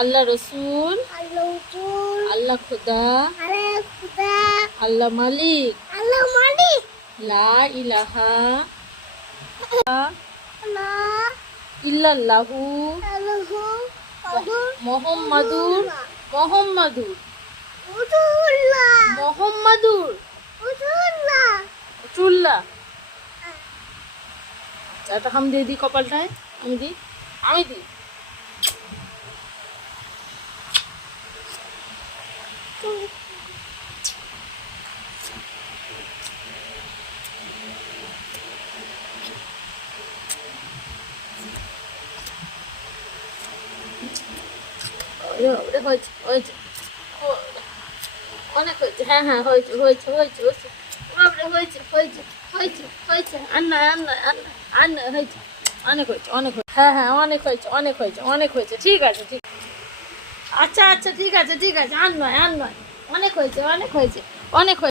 আল্লাহ রসুল, আল্লাহ খুদা, আল্লাহ মালিক, লা ইলাহা ইল্লাল্লাহু মোহাম্মদুর মোহাম্মদুর মোহাম্মদুর রসুল্লাহ। একটা হাম দিয়ে দিই কপালটায়, আমি দিই। হয়েছে হয়েছে, অনেক হয়েছে। হ্যাঁ হ্যাঁ, হয়েছে হয়েছে হয়েছে হয়েছে, হয়েছে হয়েছে হয়েছে হয়েছে। আর নয় আর নয় আর নয় আর নয়, হয়েছে, অনেক হয়েছে অনেক হয়েছে। হ্যাঁ হ্যাঁ, অনেক হয়েছে অনেক হয়েছে অনেক হয়েছে। ঠিক আছে ঠিক, আচ্ছা আচ্ছা ঠিক আছে ঠিক আছে, আর নয় আর নয়, অনেক হয়েছে অনেক হয়েছে অনেক হয়েছে।